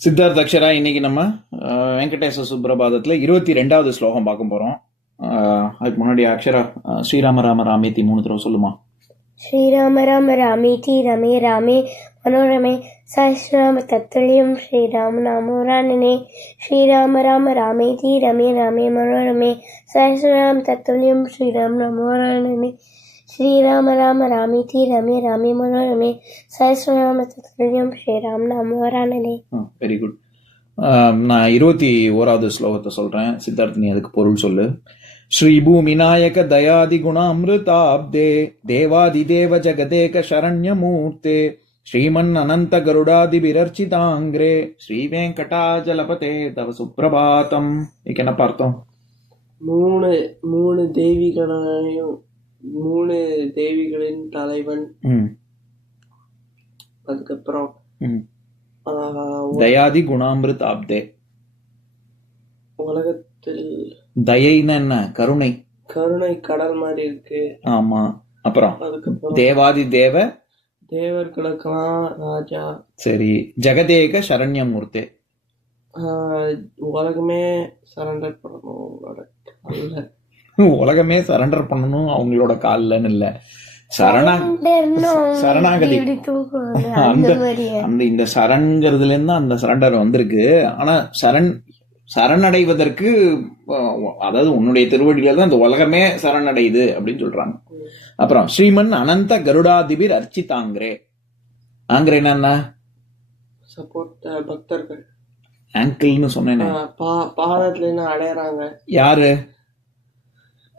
சித்தார்த் அக்ஷரா இன்னைக்கு நம்ம வெங்கடேச சுப்ரபாதத்தில் இருபத்தி ரெண்டாவது ஸ்லோகம் பார்க்க போகிறோம் அதுக்கு முன்னாடி அக்ஷரா ஸ்ரீராம ராம ராமேத்தி மூணு தடவை சொல்லுமா. ஸ்ரீராம ராம ராமேதி ரமே ராமே மனோரமே சஹஸ்ராம தத்துல்யம் ஸ்ரீராம் நாமோரானனே ஸ்ரீராம ராம ராமேதி ரமே ராமே மனோரமே சஹஸ்ராம் தத்துல்யம் ஸ்ரீராம் நமோரானனே श्रीराम राम रामेति रमे रामे मनोरमे सहस्रनाम तत्तुल्यं श्रीराम नामोरानने வெரி குட் நான் இருபத்தி ஓராவது ஸ்லோகத்தை சொல்றேன் சித்தார்த்த நீ அதுக்கு பொருள் சொல்லு ஸ்ரீ பூமிநாயக தயாதி குணாமிருதாப்தே தேவாதி தேவ ஜெகதேக சரண்யமூர்த்தே ஸ்ரீமன் அனந்த கருடாதிபிரர்ச்சிதாங்கிரே ஸ்ரீ வெங்கடாஜலபதே தவ சுப்பிரபாதம் இதுக்கு என்ன பார்த்தோம் மூணு மூணு தேவிகளையும் மூணு தேவிகளின் தலைவன். அதுக்கப்புறம் தயாதி குணாமிருதாப்தே உலகத்தில் தயைன்னு என்ன? கருணை. கருணை கடல் மாதிரி இருக்கு. ஆமா. அப்புறம் அதுக்கப்புறம் தேவாதி தேவ. தேவர்களுக்கெல்லாம் ராஜா. சரி. ஜெகதேக சரண்யமூர்த்தே. ஆஹ், உலகமே சரண்டர் பண்ணணும் உங்களோட. உலகமே சரண்டர் பண்ணணும் அவங்களோட கால்லன்னு இல்ல. சரணா சரணாகதி. அந்த அந்த இந்த சரண்கிறதுல இருந்து அந்த சரண்டர் வந்திருக்கு. ஆனா சரண் சரணடைவதற்கு அதாவது உன்னுடைய திருவடியில தான் இந்த உலகமே சரணடையுது அப்படின்னு சொல்றாங்க. அப்புறம் ஸ்ரீமன் அனந்த கருடாதிபிர் அர்ச்சிதாங்கிரே. ஆங்கிரே என்ன சப்போர்ட் பக்தர்கள். ஆங்கிள்னு சொன்னேனே. பாதத்துல என்ன அடையறாங்க. யாரு?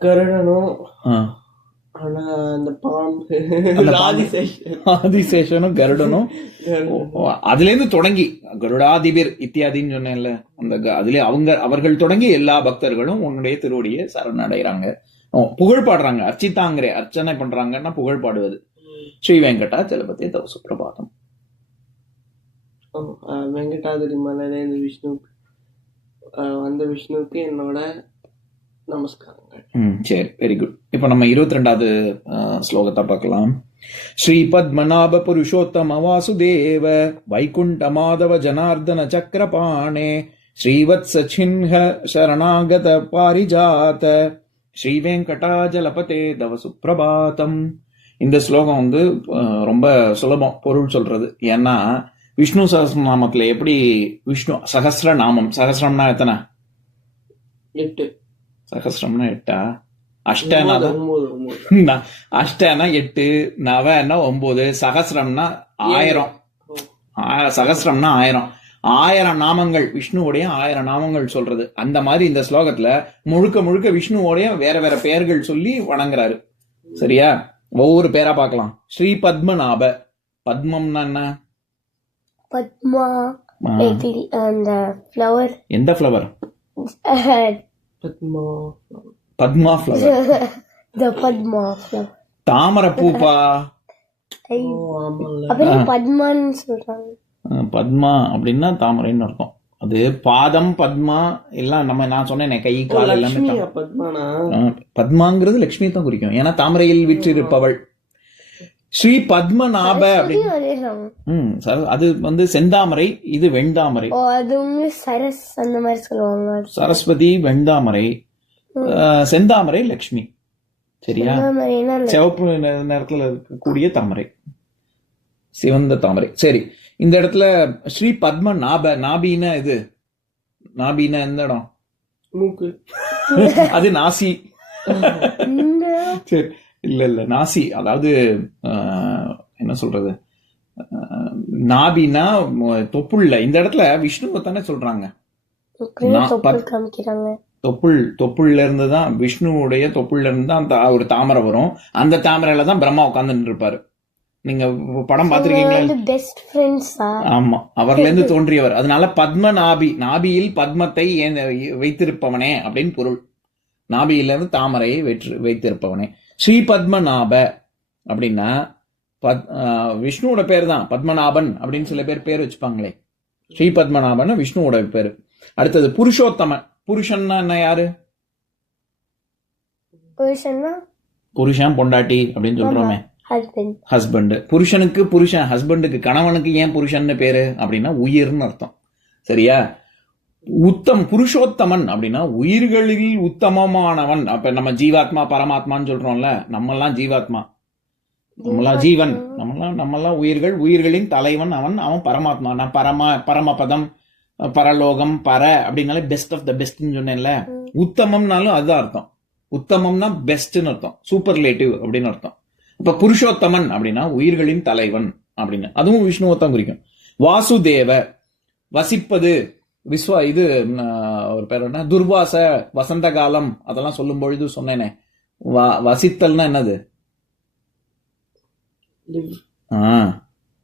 கருடனும் ஆ. ஆனா அந்த பாம்பு அந்த பாம்பு. ஆதிசேஷன். ஆதிசேஷனும் கருடனும். அதுல இருந்து தொடங்கி கருடாதிபிர் இத்தியாதின்னு சொன்னேன்ல அந்த அதுல அவங்க அவர்கள் தொடங்கி எல்லா பக்தர்களும் உன்னுடைய திருவடியை சரணடைறாங்க. ஓ, புகழ் பாடுறாங்க அர்ச்சிதாங்கிரே அர்ச்சனை பண்றாங்கன்னா புகழ் பாடுவது. ஸ்ரீ வெங்கடா ஜலபதி தவ சுப்பிரபாதம். வெங்கடாதிரி இந்த விஷ்ணு வந்த விஷ்ணுவுக்கு என்னோட நமஸ்காரங்கள். சரி வெரி குட் இப்போ நம்ம இருபத்தி ரெண்டாவது ஸ்லோகத்தை பார்க்கலாம். ஸ்ரீ பத்மநாப புருஷோத்தம வாசுதேவ வைகுண்ட மாதவ ஜனார்தன சக்கரபாணே ஸ்ரீவத்ஸ சின்ஹ சரணாகத பாரிஜாத ஸ்ரீ வெங்கடாஜலபதே தவ சுப்பிரபாதம் இந்த ஸ்லோகம் வந்து ரொம்ப சுலபம் பொருள் சொல்றது. ஏன்னா விஷ்ணு சகஸ்ரநாமத்துல எப்படி விஷ்ணு சகஸ்ர நாமம் சகஸ்ரம்னா எத்தனை? எட்டு. சகஸ்ரம்னா எட்டா? அஷ்டனா அஷ்டனா எட்டு நவன்னா ஒன்பது சகஸ்ரம்னா ஆயிரம். சகஸ்ரம்னா ஆயிரம். ஆயிரம் நாமங்கள் விஷ்ணுவுடைய ஆயிரம் நாமங்கள் சொல்றது. அந்த மாதிரி இந்த ஸ்லோகத்துல முழுக்க முழுக்க விஷ்ணுவோடைய வேற வேற பெயர்கள் சொல்லி வணங்குறாரு. சரியா? ஒவ்வொரு பேரா பார்க்கலாம். ஸ்ரீ பத்மநாப பத்மம்னா என்ன? பத்மா எந்த flower Padma Padma flower the Padma flower தாமரை பூப்பா அப்புறம் பத்மான்னு சொல்றாங்க. அஹ் பத்மா அப்படின்னா தாமரைன்னு அர்த்தம். அது பாதம் பத்மா எல்லாம் நம்ம நான் சொன்னேனே கை கால் எல்லாமே பத்மாங்கிறது லட்சுமி தான் குறிக்கும். ஏன்னா தாமரையில் விற்றிருப்பவள். ஸ்ரீ பத்மநாப அப்படின்னு. அது வந்து செந்தாமரை இது வெண்தாமரை. ஓ அது வந்து சரஸ் அந்த மாதிரி சொல்லுவாங்க. சரஸ்வதி வெண்தாமரை செந்தாமரை லட்சுமி சரியா? சிவப்பு நி- நிறத்துல இருக்கக்கூடிய தாமரை. சிவந்த தாமரை. சரி இந்த இடத்துல ஸ்ரீ பத்ம நாப நாபின்னா இது? நாபின்னா எந்த இடம்? மூக்கு. அது நாசி. சரி இல்ல இல்ல நாசி. அதாவது என்ன சொல்றது? ம- தொப்புள்ள. இந்த இடத்துல விஷ்ணுவை தானே சொல்றாங்க. தொப்புள் பத்- காமிக்கிறாங்க. தொப்புள் தொப்புள்ள இருந்து தான் விஷ்ணுவுடைய தொப்புள்ள இருந்து தான் அந்த ஒரு தாமரை வரும். அந்த தாமரையில தான் பிரம்மா உட்கார்ந்து இருப்பாரு நீங்க படம் பாத்திருக்கீங்களா ஆமா. அவர்ல இருந்து தோன்றியவர். அதனால பத்ம நாபி. நாபியில் பத்மத்தை வைத்திருப்பவனே அப்படின்னு பொருள். நாபியில இருந்து தாமரையை வைத்திருப்பவனே. ஸ்ரீ பத்மநாப அப்படின்னா பத் விஷ்ணுவோட பேர் தான் பத்மநாபன் அப்படின்னு சில பேர் பேர் வச்சுப்பாங்களே. ஸ்ரீ பத்மநாபன் விஷ்ணுவோட பேரு. அடுத்தது புருஷோத்தம. புருஷன்னா என்ன யாரு? புருஷன் பொண்டாட்டி அப்படின்னு சொல்றோமே. ஹஸ்பண்ட் புருஷனுக்கு புருஷன் ஹஸ்பண்டுக்கு கணவனுக்கு ஏன் புருஷன்னு பேரு அப்படின்னா உயிர்னு அர்த்தம். சரியா? உத்தம் புருஷோத்தமன் அப்படின்னா உயிர்களில் உத்தமமானவன். அப்ப நம்ம ஜீவாத்மா பரமாத்மான்னு சொல்றோம்ல நம்மெல்லாம் ஜீவாத்மா. நம்மளாம் ஜீவன். நம்மளாம் நம்மெல்லாம் உயிர்கள் உயிர்களின் தலைவன் அவன் அவன் பரமாத்மா. நான் பரம பரமபதம் பரலோகம் பர அப்படின்னாலே பெஸ்ட் ஆஃப் த பெஸ்ட்னு சொன்னேன்ல. உத்தமம்னாலும் அதுதான் அர்த்தம். உத்தமம்னா பெஸ்ட்னு அர்த்தம். சூப்பர்லேட்டிவ் அப்படின்னு அர்த்தம். இப்ப புருஷோத்தமன் அப்படின்னா உயிர்களின் தலைவன் அப்படின்னு. அதுவும் விஷ்ணுவை தான் குறிக்கும். வாசுதேவ வசிப்பது விஸ்வா இது ஒரு பேர் என்ன? துர்வாச வசந்த காலம் அதெல்லாம் சொல்லும் பொழுது சொன்னேனே. வ- வசித்தல்னா என்னது?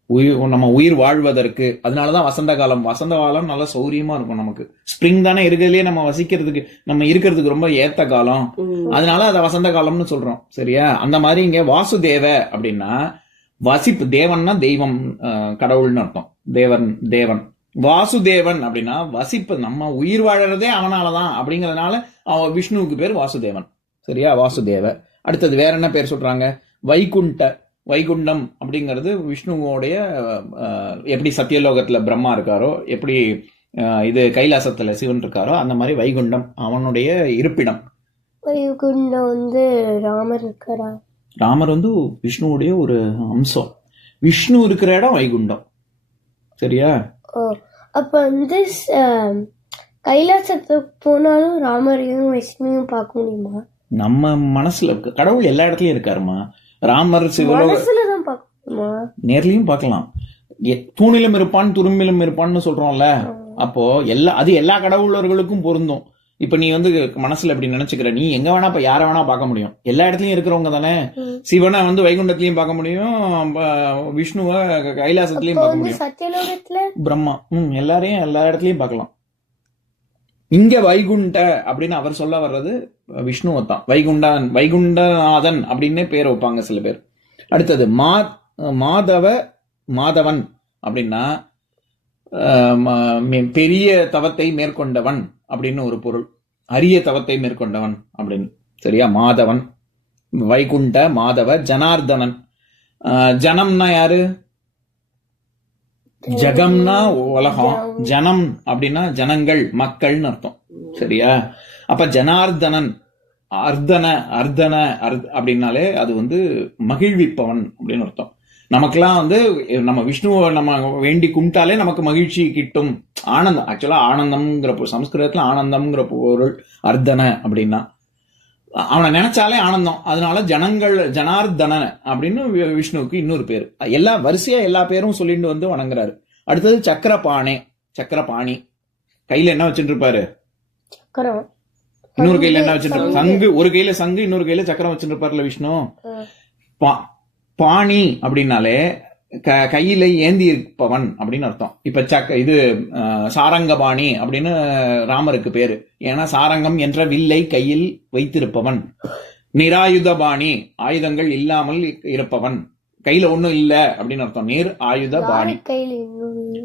உயிர் நம்ம உயிர் வாழ்வதற்கு அதனாலதான் வசந்த காலம். வசந்த காலம் நல்லா சௌரியமா இருக்கும் நமக்கு. ஸ்ப்ரிங் தானே இருக்கிறதுலயே நம்ம வசிக்கிறதுக்கு நம்ம இருக்கிறதுக்கு ரொம்ப ஏத்த காலம். அதனால அதை வசந்த காலம்னு சொல்றோம். சரியா? அந்த மாதிரி இங்க வாசுதேவ அப்படின்னா வசிப்பு தேவன்னா தெய்வம் கடவுள்னு அர்த்தம். தேவன் தேவன். வாசுதேவன் அப்படின்னா வசிப்பு நம்ம உயிர் வாழறதே அவனாலதான் அப்படிங்கறதுனால அவன் விஷ்ணுவுக்கு பேர் வாசுதேவன். சரியா? வாசுதேவ. அடுத்தது வேற என்ன பேர் சொல்றாங்க? வைகுண்ட வைகுண்டம் அப்படிங்கிறது விஷ்ணுவோடைய எப்படி சத்தியலோகத்துல பிரம்மா இருக்காரோ எப்படி இது கைலாசத்துல சிவன் இருக்காரோ அந்த மாதிரி வைகுண்டம் அவனுடைய இருப்பிடம். வைகுண்டம் வந்து ராமர் இருக்கிறா ராமர் வந்து விஷ்ணுவுடைய ஒரு அம்சம். விஷ்ணு இருக்கிற இடம் வைகுண்டம். சரியா? அப்ப வந்து கைலாசத்துக்கு போனாலும் ராமரையும் விஷ்ணுவையும் பார்க்க முடியுமா? நம்ம மனசுல இருக்க. கடவுள் எல்லா இடத்துலயும் இருக்காருமா ராமர் சிவலோக நேர்லயும் பார்க்கலாம். தூணிலும் இருப்பான் துரும்பிலும் இருப்பான்னு சொல்றோம்ல. அப்போ எல்லா அது எல்லா கடவுளர்களுக்கும் பொருந்தும். இப்ப நீ வந்து மனசுல இப்படி நினைச்சுக்கிற. நீ எங்க வேணா இப்ப யார வேணா பார்க்க முடியும். எல்லா இடத்துலயும் இருக்கிறவங்க தானே. சிவனை வந்து வைகுண்டத்திலயும் பார்க்க முடியும். விஷ்ணுவை கைலாசத்திலயும் பார்க்க முடியும். பிரம்மா. ம் எல்லாரையும் எல்லா இடத்துலயும் பார்க்கலாம். இங்க வைகுண்ட அப்படின்னு அவர் சொல்ல வர்றது விஷ்ணுவை தான் வைகுண்டான் வைகுண்டநாதன் அப்படின்னே பேர் வைப்பாங்க சில பேர். அடுத்தது மா மாதவ மாதவன் அப்படின்னா பெரிய தவத்தை மேற்கொண்டவன் அப்படின்னு ஒரு பொருள். அரிய தவத்தை மேற்கொண்டவன் அப்படின்னு. சரியா? மாதவன் வைகுண்ட மாதவ ஜனார்தனன். ஜனம்னா யாரு? ஜகம்னா உலகம் ஜனம் அப்படின்னா ஜனங்கள் மக்கள்னு அர்த்தம். சரியா? அப்ப ஜனார்தனன் அர்த்தன அர்த்தன அர்த் அப்படின்னாலே அது வந்து மகிழ்விப்பவன் அப்படின்னு அர்த்தம். நமக்கெல்லாம் வந்து நம்ம விஷ்ணுவை நம்ம வேண்டி கும்பிட்டாலே நமக்கு மகிழ்ச்சி கிட்டும். ஆனந்தம். ஆக்சுவலா ஆனந்தம்ங்கிற சமஸ்கிருதத்துல ஆனந்தம்ங்கிற பொருள் அர்த்தன அப்படின்னா. அவனை நினைச்சாலே ஆனந்தம். அதனால ஜனங்கள் ஜனார்தன அப்படின்னு விஷ்ணுவுக்கு இன்னொரு பேர். எல்லா வரிசையா எல்லா பேரும் சொல்லிட்டு வந்து வணங்குறாரு. அடுத்தது சக்கரபாணே சக்கரபாணி. கையில என்ன வச்சுட்டு இருப்பாரு சக்கரம். இன்னொரு கையில என்ன வச்சுட்டு சங்கு. ஒரு கையில சங்கு இன்னொரு கையில சக்கரம் வச்சுட்டு இருப்பாருல விஷ்ணு பாணி அப்படின்னாலே க- கையில ஏந்தி இருப்பவன் அப்படின்னு அர்த்தம். இப்ப சக்க இது சாரங்கபாணி அப்படின்னு ராமருக்கு பேரு. ஏன்னா சாரங்கம் என்ற வில்லை கையில் வைத்திருப்பவன். நிராயுதபாணி ஆயுதங்கள் இல்லாமல் இருப்பவன். கையில ஒண்ணும் இல்ல அப்படின்னு அர்த்தம். நீர் ஆயுத பாணி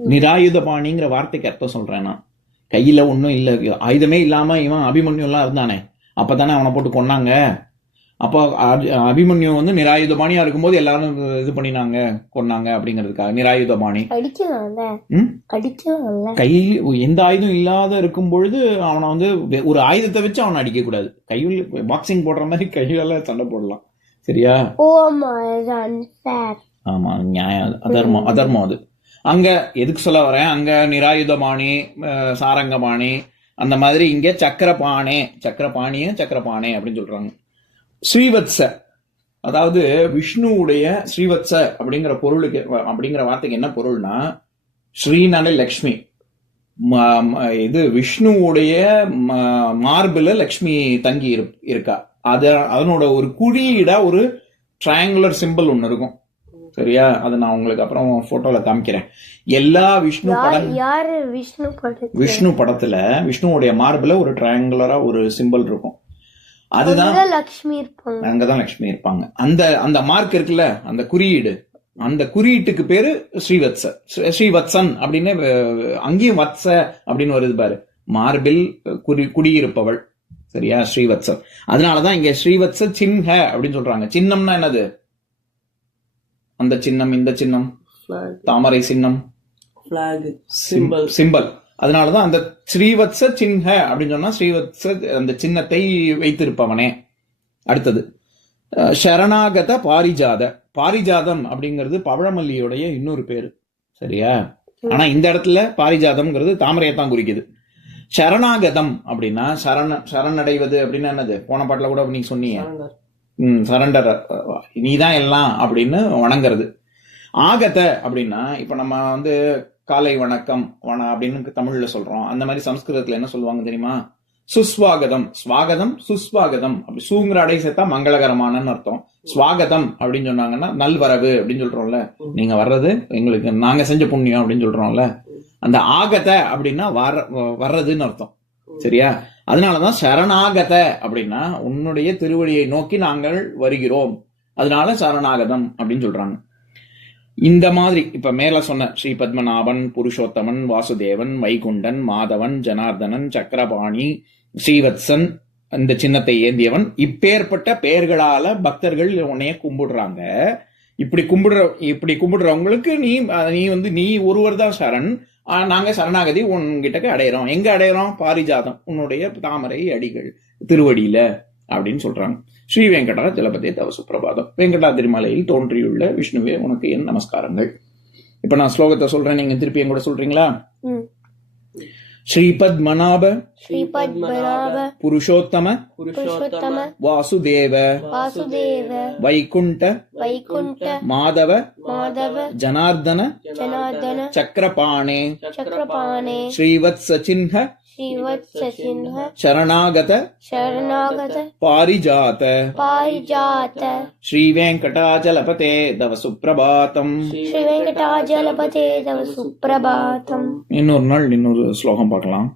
நிராயுத பாணிங்கிற வார்த்தைக்கு அர்த்தம் சொல்றேன் நான். கையில ஒண்ணும் இல்ல ஆயுதமே இல்லாம இவன் அபிமன்யு எல்லாம் இருந்தானே. அப்பதானே அவனை போட்டு கொன்னாங்க? அப்போ அபி- அபிமன்யு வந்து நிராயுதபாணியா இருக்கும்போது எல்லாரும் இது பண்ணினாங்க கொன்னாங்க அப்படிங்கிறதுக்காக. நிராயுதபாணி கையில் எந்த ஆயுதம் இல்லாத இருக்கும் பொழுது அவனை வந்து ஒரு ஆயுதத்தை வச்சு அவனை அடிக்க கூடாது கையில் பாக்ஸிங் போடுற மாதிரி கையால சண்டை போடலாம். சரியா? ஆமா நியாயம் அதர்மம் அதர்மம் அது. அங்க எதுக்கு சொல்ல வரேன்? அங்க நிராயுதபாணி சாரங்கபாணி அந்த மாதிரி இங்க சக்கரபாணே சக்கரபாணிய சக்கரபாணே அப்படின்னு சொல்றாங்க. ஸ்ரீவத்ச. அதாவது விஷ்ணுவுடைய ஸ்ரீவத்ச அப்படிங்கிற பொருளுக்கு அப்படிங்கிற வார்த்தைக்கு என்ன பொருள்னா ஸ்ரீனாலே லக்ஷ்மி. இது விஷ்ணுவுடைய மார்புல லக்ஷ்மி தங்கி இரு- இருக்கா. அது அதனோட ஒரு குறியீடா ஒரு ட்ரையாங்குலர் சிம்பிள் ஒன்னு இருக்கும். சரியா? அதை நான் உங்களுக்கு அப்புறம் போட்டோல காமிக்கிறேன். எல்லா விஷ்ணு படம் யாரு விஷ்ணு படத்துல? விஷ்ணு படத்துல விஷ்ணுவுடைய மார்புல ஒரு ட்ரையாங்குலரா ஒரு சிம்பிள் இருக்கும். அதுதான் அங்கதான் லக்ஷ்மி இருப்பாங்க? அங்கதான் லக்ஷ்மி இருப்பாங்க. அந்த அந்த மார்க் இருக்குல்ல அந்த குறியீடு. அந்த குறியீட்டுக்கு பேரு ஸ்ரீவத்ச. ஸ்ரீ- ஸ்ரீவத்சன் அப்படின்னு அங்கேயும் வத்ச அப்படின்னு வருது பாரு. மார்பில் குறி குடியிருப்பவள். சரியா? ஸ்ரீவத்சன். அதனாலதான் இங்க ஸ்ரீவத்ச சின்ஹ அப்படின்னு சொல்றாங்க. சின்னம்னா என்னது? அந்த சின்னம் இந்த சின்னம். Flag. தாமரை சின்னம். Flag. அதனாலதான் அந்த ஸ்ரீவத்ச சின்ஹ அப்படின்னு சொன்னா ஸ்ரீவத்ச அந்த சின்னத்தை வைத்திருப்பவனே. அடுத்தது அஹ், சரணாகத பாரிஜாத. பாரிஜாதம் அப்படிங்கிறது பவழமல்லியுடைய இன்னொரு பேரு. சரியா? ஆனா இந்த இடத்துல பாரிஜாதம்ங்கிறது தாமரையை தான் குறிக்குது. சரணாகதம் அப்படின்னா சரண சரணடைவது அப்படின்னா என்னது? போன பாட்டுல கூட நீ சொன்னீங்க. ம் சரண்டர். நீதான் எல்லாம் அப்படின்னு வணங்குறது. ஆகத அப்படின்னா இப்ப நம்ம வந்து காலை வணக்கம் வண அப்படின்னு தமிழ்ல சொல்றோம். அந்த மாதிரி சம்ஸ்கிருதத்துல என்ன சொல்லுவாங்க தெரியுமா? சுஸ்வாகதம். ஸ்வாகதம் சுஸ்வாகதம். அப்படி சூங்கிற அடை சேர்த்தா மங்களகரமானன்னு அர்த்தம். ஸ்வாகதம் அப்படின்னு சொன்னாங்கன்னா நல்வரவு அப்படின்னு சொல்றோம்ல. நீங்க வர்றது எங்களுக்கு நாங்க செஞ்ச புண்ணியம் அப்படின்னு சொல்றோம்ல. அந்த ஆகத அப்படின்னா வர வர்றதுன்னு அர்த்தம். சரியா? அதனாலதான் சரணாகத அப்படின்னா உன்னுடைய திருவழியை நோக்கி நாங்கள் வருகிறோம். அதனால சரணாகதம் அப்படின்னு சொல்றாங்க. இந்த மாதிரி இப்ப மேல சொன்ன ஸ்ரீ பத்மநாபன் புருஷோத்தமன் வாசுதேவன் வைகுண்டன் மாதவன் ஜனார்தனன் சக்கரபாணி ஸ்ரீவத்சன் இந்த சின்னத்தை ஏந்தியவன் இப்பேற்பட்ட பெயர்களால பக்தர்கள் உன்னைய கும்பிடுறாங்க. இப்படி கும்பிடுற இப்படி கும்பிடுறவங்களுக்கு நீ நீ வந்து நீ ஒருவர் தான் சரண். நாங்க சரணாகதி உன்கிட்ட அடையிறோம். எங்க அடையிறோம்? பாரிஜாதம். உன்னுடைய தாமரை அடிகள். திருவடியில. அப்படின்னு சொல்றாங்க. ஸ்ரீ வெங்கடா ஜலபதே தவ சுப்பிரபாதம். வெங்கடாதிரி மலையில் தோன்றியுள்ள விஷ்ணுவே உனக்கு என் நமஸ்காரங்கள். இப்ப நான் ஸ்லோகத்தை சொல்றேன் நீங்க திருப்பி என் கூட சொல்றீங்களா? ம். ஸ்ரீபத்மநாப ஸ்ரீபத்மநாப புருஷோத்தம புருஷோத்தம வாசுதேவ வாசுதேவ வைகுண்ட வைகுண்ட மாதவ மாதவ ஜனார்தன ஜனார்தன சக்கரபாணே. சக்கரபாணே. ಶರಣಾಗತ ಶರಣಾಗತ ಪಾರಿಜಾತ ಪಾರಿಜಾತ ಶ್ರೀ ವೆಂಕಟಾಚಲಪತೆ ತವ ಸುಪ್ರಭಾತಂ ಶ್ರೀ ವೆಂಕಟಾಚಲಪತೆ ತವ ಸುಪ್ರಭಾತಂ ಇನ್ನೊರು ನಾள் இன்னொரு ஸ்லோகம் பார்க்கலாம்